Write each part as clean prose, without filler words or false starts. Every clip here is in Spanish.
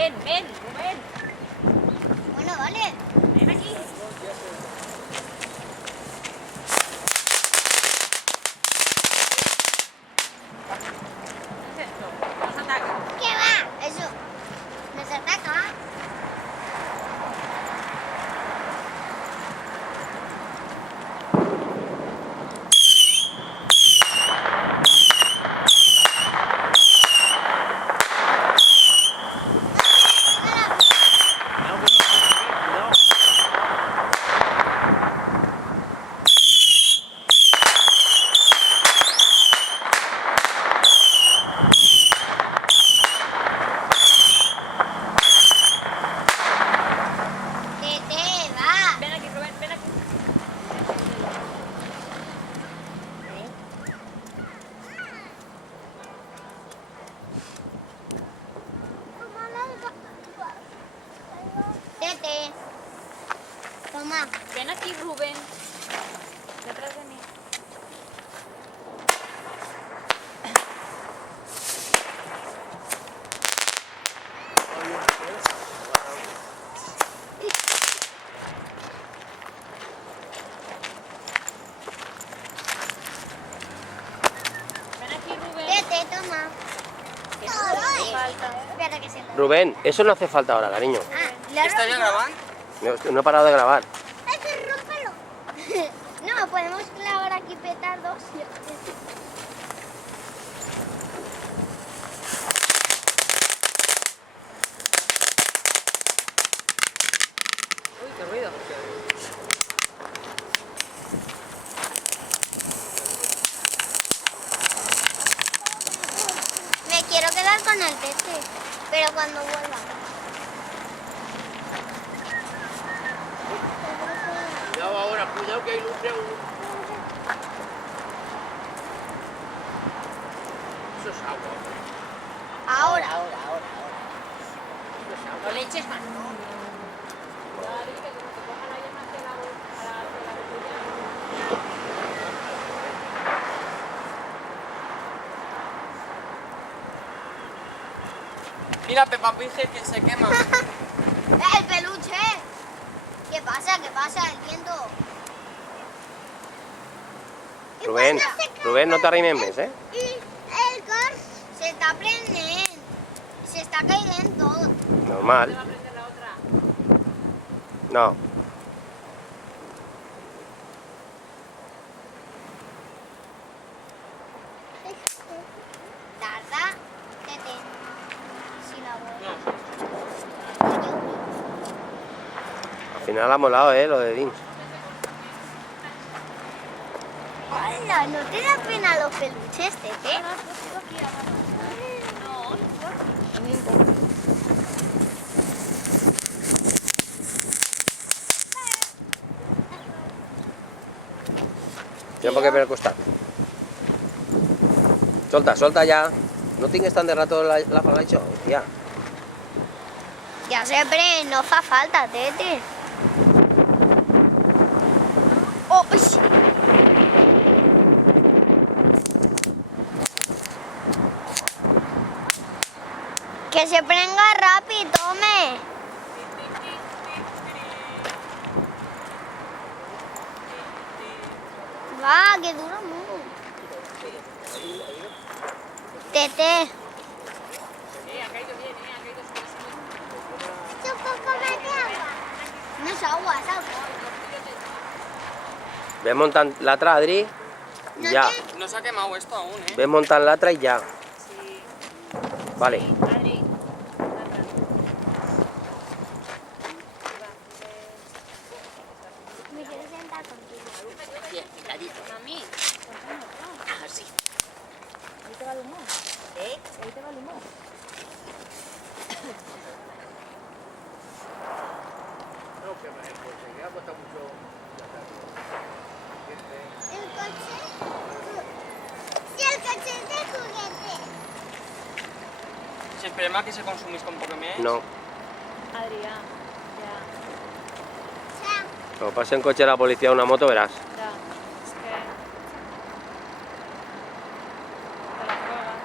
Ven, ven, Rubén. Bueno, vale. Ven aquí. ¿Qué es esto? Nos ataca. ¿Qué va? Eso. Nos ataca. Tete, va. Ven aquí, Rubén, ven aquí. Tete. Toma. Ven aquí, Rubén. Detrás de mí. Ven aquí, Rubén. Tete, toma. Que no hace falta. Espera que se lo... Rubén, eso no hace falta ahora, cariño. Ah, ¿le ¿Estás ya grabando? No he parado de grabar. ¡Hay que romperlo! No, podemos clavar aquí petardos. Uy, qué ruido. Me quiero quedar con el Tete, pero cuando vuelva. Cuidado ahora, cuidado que hay lumbre aún. Eso es agua. Ahora. No le eches más. Ya, dice que como te cojan ahí en la tela para la tuya. Mira, Peppa Pig que se quema. ¡El peluche! ¿Qué pasa? ¿Qué pasa? El viento. ¿Y Rubén, cuándo se cae Rubén, no te arrimes más, ¿eh? Y el gas se está prendiendo. Se está cayendo todo. ¿Te va Normal. a prender la otra? No. Tarda. Tete. Si la voy. Al final ha molado, ¿eh? Lo de Dins. Hola, ¿no te da pena los peluches, Tete? Tiempo que per al costat. Solta, solta ja. No tingues tant de rato la falda això, hòstia. Ya siempre no fa falta, Tete. Oh, uy. Que se prenda rápido, tome. Va, que dura mucho. Tete. Ha caído bien, ha caído No es agua, es agua. Ves muntant l'altre, Adri, No ja. te- No se ha quemado esto aún, ¿eh? Ves muntant l'altre i ja. Sí. Vale. Adri. Me quiero sentar contigo. Bien, picadito. Mami. Ah, sí. Ahí te va el humo. ¿Eh? Ahí te va el humo. No, que el coche que ha costado mucho. ¿El coche? Sí, el coche es de juguete. Si esperem a que se consumís un poc més. No. Adrián. Ya. O sea, Cuando pase en coche la policía o una moto verás. Ya. Es que. Te la juegas.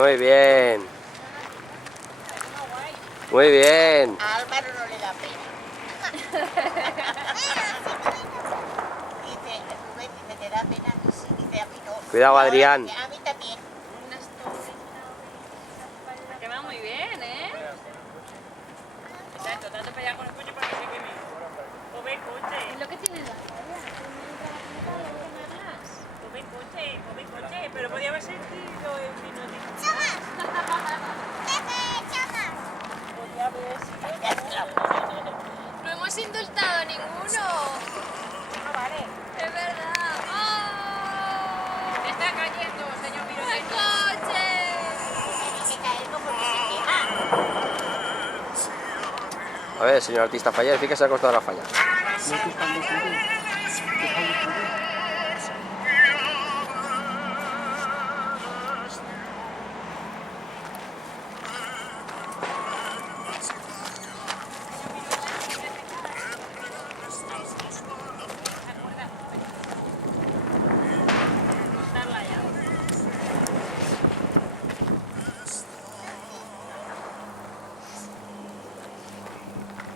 Muy bien. Muy bien. A Álvaro no le da pena. Dice, Rubén, dice, ¿te da pena? Sí, dice, a mí no. Cuidado, Y ahora Adrián. dice, a mí también. Que va muy bien, ¿eh? Exacto, tanto para allá con el coche para que se queme. O ve coche. Es lo que tiene la o ve coche, pero podía haber sentido el vino de... Podía haber sido... No hemos indultado ninguno. No vale. Es verdad. ¡Oh! Me está cayendo, señor ¡El Vironete. coche! Tiene que caerlo porque se quema. A ver, señor artista Faller, fíjese se ha costado la falla. Cortarla ya.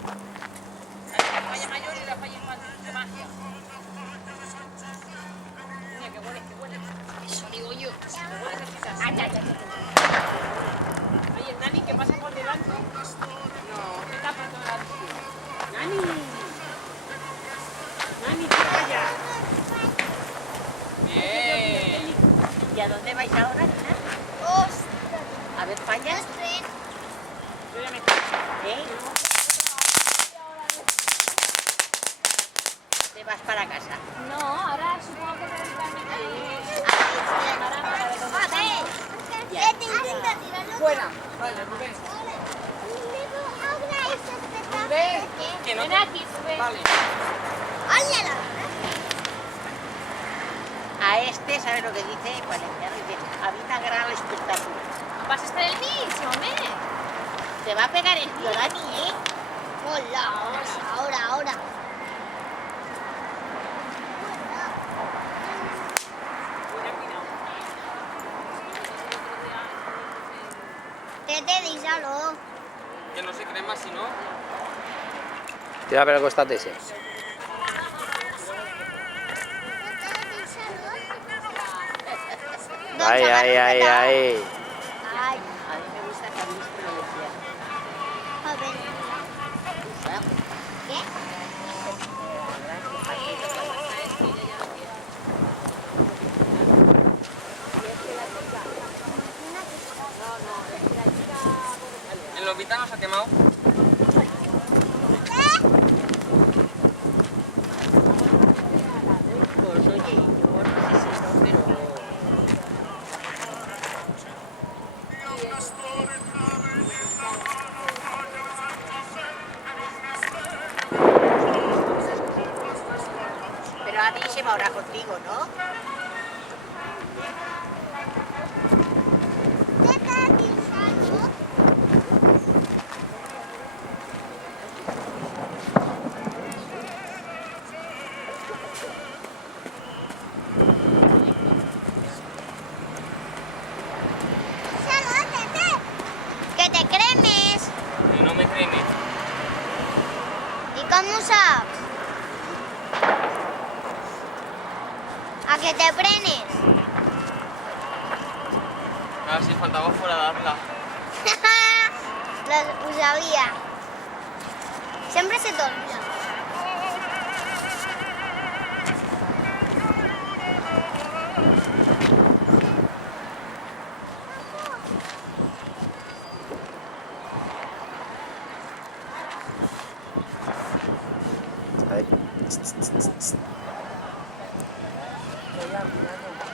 La falla mayor y la falla de magia. Mira, que huele. Eso digo yo. Que huele cerquita. Oye, el Nani que pasa por delante. No, ¿qué está por delante? Nani. Nani, ¿qué vaya? Bien. ¿Y a dónde vais ahora, Nina? ¡Ostras! A ver, fallas. Yo ya me ¿Eh? Te vas para casa. No, ahora supongo que se Ya. Te intenta tirarlo. Fuera. Vale, Rubén. Rubén. Que no Ven te- aquí, Rubén. Vale. ¡Állala! A este, ¿sabes lo que dice? Valenciano dice, habita gran espectáculo. Vas a estar el mismo, ¿eh? Te va a pegar el tío Dani, ¿eh? Hola, ahora. Tete, díselo. Que no se crema si no. Tira a ver el costate ese. Ahí. Ay. A mí me gusta que a mí me lo decía. A ver. ¿Qué? ¿El Lobita nos ha quemado? Pues oye, yo no sé si no, pero... Pero Adi se va ahora contigo, ¿no? Que te cremes. Y no me creme. ¿Y cómo sabes? A que te frenes. A ver si faltaba fuera darla. Lo sabía. Siempre se te olvida. A ver.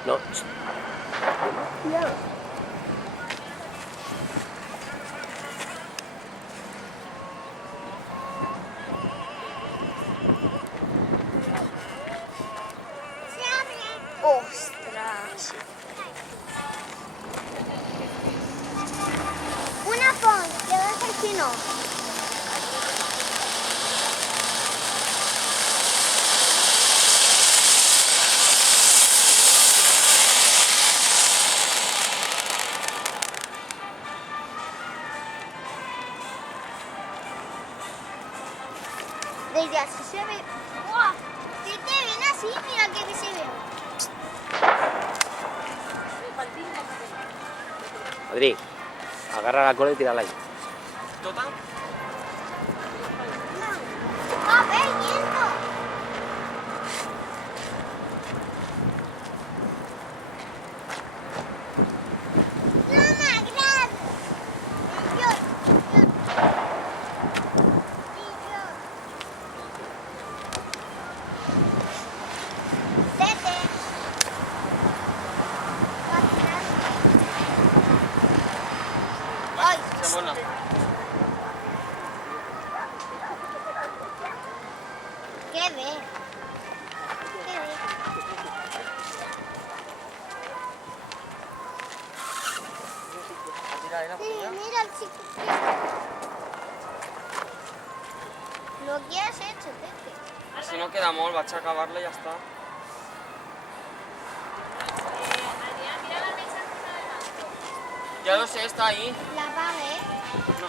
No. ¡Ostras! Una pon, que vas al chino. Mira que se ve. Adri, agarra la cola y tírala ahí. ¿Tota? A ver, viento. No me agrada. Vete. Ay. Se mola. ¿Qué ve? ¿Qué ve? Sí, mira el chico. Lo que has hecho, Pepe. Si no queda molt, vaig a acabar-la i ja està. Adrián, mira la mesa encima del banco. Ya lo sé, está ahí. La apague. No.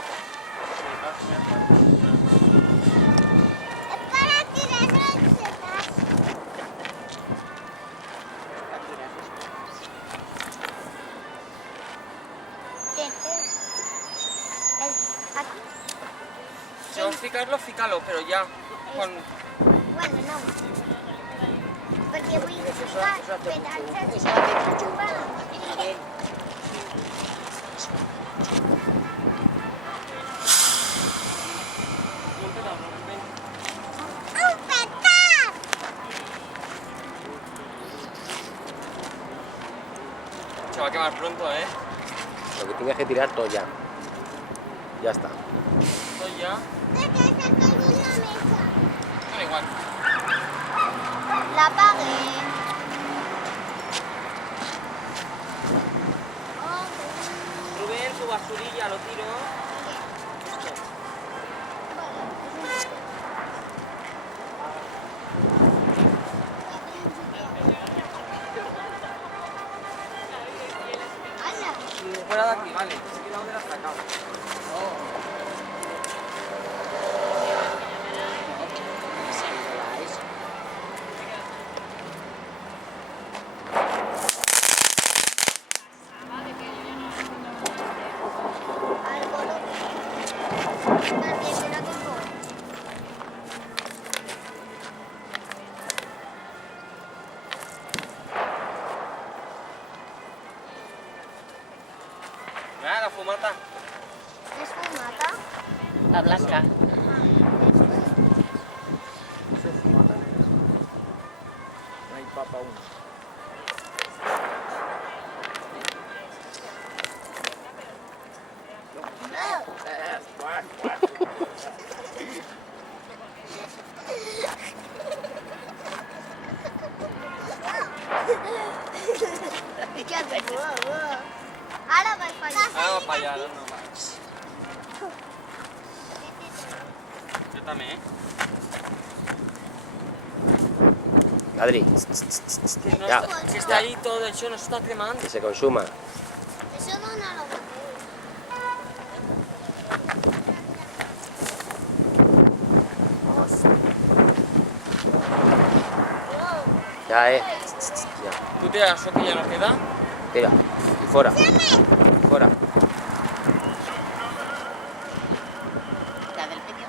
Es para tirar recetas. Aquí. Si vols ficar-lo, fica-lo, però ja. Quan... Bueno, no. Porque voy a jugar pedazos Eso hace mucho. chupados. Bien. ¡Un petar! Se va a quemar pronto, ¿eh? Lo que tienes que tirar todo ya. Ya está. Esto ya... ¿De qué se cayó la mesa? Da igual. La apagué. Rubén, su basurilla, lo tiro. Fuera de aquí, vale. Se queda donde la has sacado. Mira, la fumata. ¿Es fumata? La blanca. No hay papa aún. ¿Qué haces? Ahora vas para allá. Ah, va para allá, no, no, va. Yo también, ¿eh? Adri, Que, no Ya. está, que está ahí todo el show, no se está cremando. que se consuma. Eso no lo boté. Ya, Ya. ¿Tú te das eso que ya no queda? Tira. Y fuera. Y fuera. La del medio.